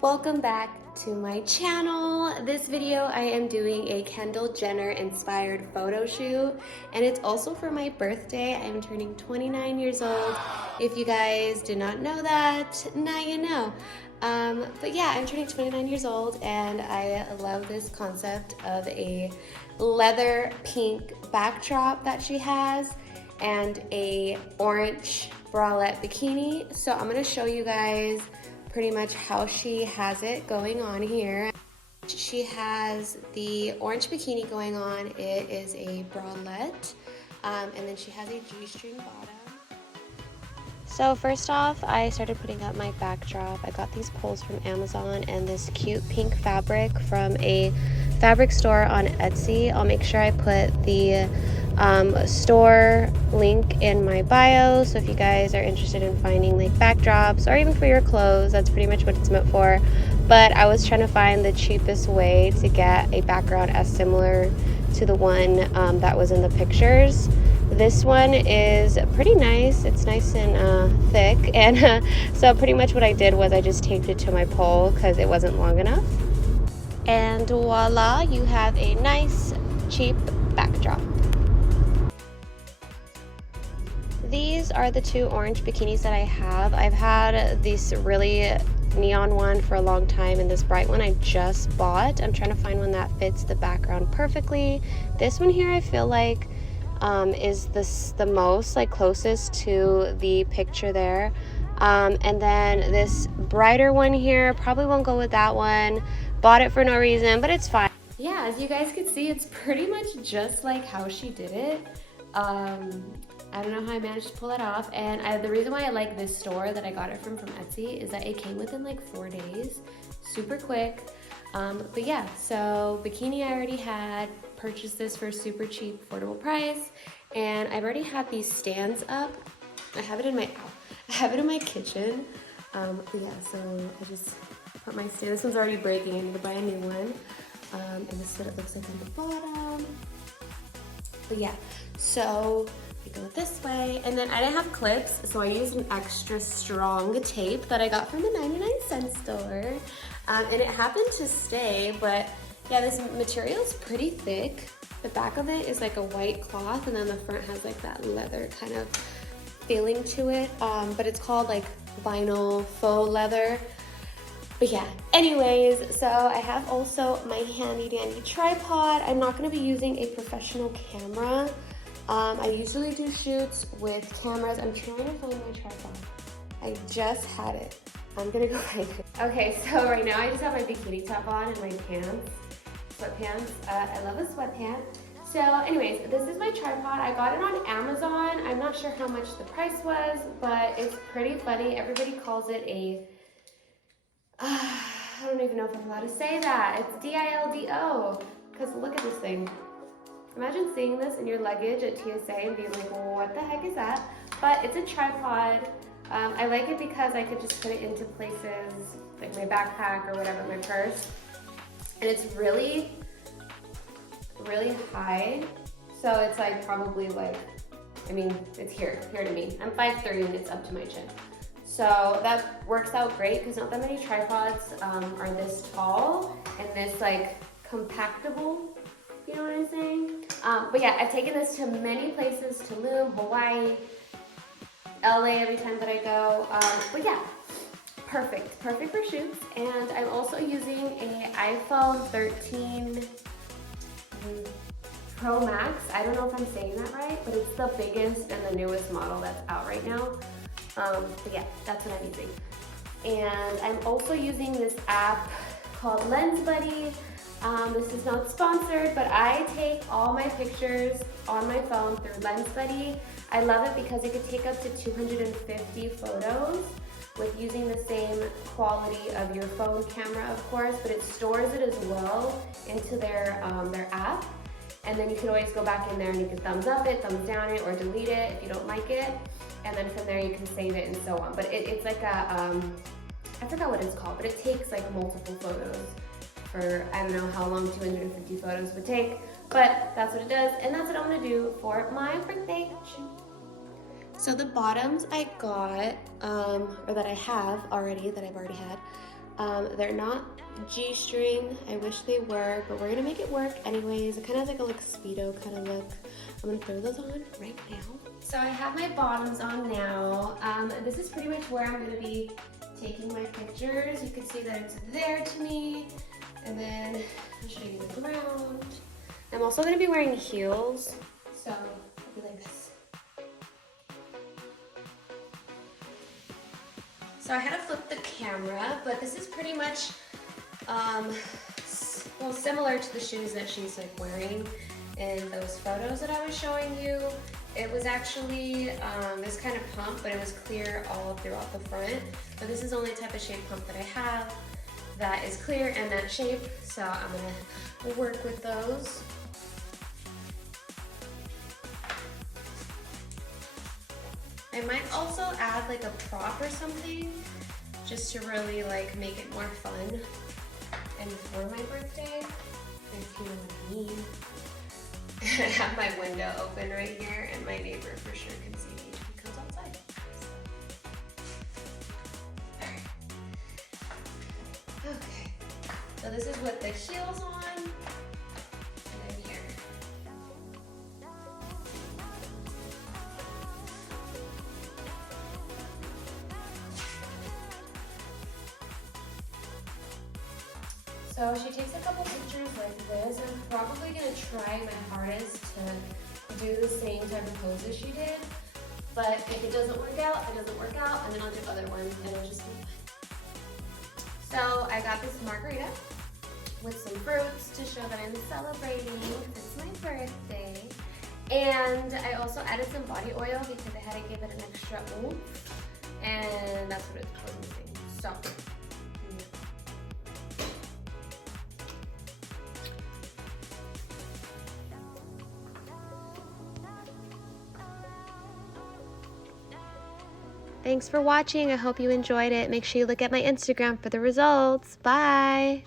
Welcome back to my channel. This video I am doing a Kendall Jenner inspired photo shoot, and it's also for my birthday. I am turning 29 years old. If you guys did not know that, now you know. But yeah, I'm turning 29 years old, and I love this concept of a leather pink backdrop that she has and a orange bralette bikini. So I'm gonna show you guys pretty much how she has it going on here. She has the orange bikini going on. It is a bralette, and then she has a G-string bottom. So first off, I started putting up my backdrop. I got these poles from Amazon and this cute pink fabric from a fabric store on Etsy. I'll make sure I put the store link in my bio, so if you guys are interested in finding like backdrops or even for your clothes, that's pretty much what it's meant for. But I was trying to find the cheapest way to get a background as similar to the one that was in the pictures. This one is pretty nice. It's nice and thick, and so pretty much what I did was I just taped it to my pole because it wasn't long enough. And voila, you have a nice cheap backdrop. These are the two orange bikinis that I have. I've had this really neon one for a long time, and this bright one I just bought. I'm trying to find one that fits the background perfectly. This one here I feel like is the most like closest to the picture there. And then this brighter one here probably won't go with that one. Bought it for no reason, but it's fine. Yeah, as you guys can see, it's pretty much just like how she did it. I don't know how I managed to pull that off, and the reason why I like this store that I got it from Etsy is that it came within like 4 days, super quick. But yeah, so bikini I already had, purchased this for a super cheap, affordable price, and I've already had these stands up. I have it in my kitchen. But yeah, so I just put my stand. This one's already breaking. I need to buy a new one. And this is what it looks like on the bottom. But yeah, so I go this way, and then I didn't have clips, so I used an extra strong tape that I got from the 99-cent store, and it happened to stay. But yeah, this material is pretty thick. The back of it is like a white cloth, and then the front has like that leather kind of feeling to it, but it's called like vinyl faux leather. But yeah, anyways, so I have also my handy dandy tripod. I'm not gonna be using a professional camera. I usually do shoots with cameras. I'm trying to find my tripod. I just had it. I'm gonna go find it. Okay, so right now I just have my bikini top on and my pants, sweatpants. I love a sweatpant. So anyways, this is my tripod. I got it on Amazon. I'm not sure how much the price was, but it's pretty funny. Everybody calls it a, I don't even know if I'm allowed to say that. It's DILDO, because look at this thing. Imagine seeing this in your luggage at TSA and being like, well, what the heck is that? But it's a tripod. I like it because I could just put it into places like my backpack or whatever, my purse. And it's really, really high. So it's like probably like, I mean, it's here to me. I'm 5'3" and it's up to my chin. So that works out great because not that many tripods are this tall and this like compactable, you know what I'm saying? But yeah, I've taken this to many places, Tulum, Hawaii, LA every time that I go. But yeah, perfect for shoots. And I'm also using an iPhone 13 Pro Max. I don't know if I'm saying that right, but it's the biggest and the newest model that's out right now. But yeah, that's what I'm using. And I'm also using this app called Lens Buddy. This is not sponsored, but I take all my pictures on my phone through Lens Buddy. I love it because it could take up to 250 photos with using the same quality of your phone camera, of course, but it stores it as well into their app. And then you can always go back in there and you can thumbs up it, thumbs down it, or delete it if you don't like it. And then from there you can save it and so on. But it's like a, I forgot what it's called, but it takes like multiple photos for, I don't know how long 250 photos would take, but that's what it does. And that's what I'm gonna do for my birthday shoot. So the bottoms I got, or that I have already, that I've already had, They're not G-string. I wish they were, but we're gonna make it work anyways. It kind of has like a Speedo kind of look. I'm gonna throw those on right now. So I have my bottoms on now. This is pretty much where I'm gonna be taking my pictures. You can see that it's there to me. And then I'll show you the ground. I'm also gonna be wearing heels. So it'll be like this. So I had to flip the camera, but this is pretty much, well, similar to the shoes that she's like wearing in those photos that I was showing you. It was actually this kind of pump, but it was clear all throughout the front. But this is the only type of shape pump that I have that is clear and that shape, so I'm gonna work with those. I might also add like a prop or something just to really like make it more fun and for my birthday, if you know what I mean. I have my window open right here and my neighbor for sure can see me if he comes outside. Alright. Okay. So this is with the heels on. So she takes a couple pictures like this. I'm probably gonna try my hardest to do the same type of pose as she did. But if it doesn't work out, it doesn't work out, and then I'll do other ones and it'll just be fun. So I got this margarita with some fruits to show that I'm celebrating. It's my birthday. And I also added some body oil because I had to give it an extra oomph. And that's what it's missing. So. Thanks for watching. I hope you enjoyed it. Make sure you look at my Instagram for the results. Bye.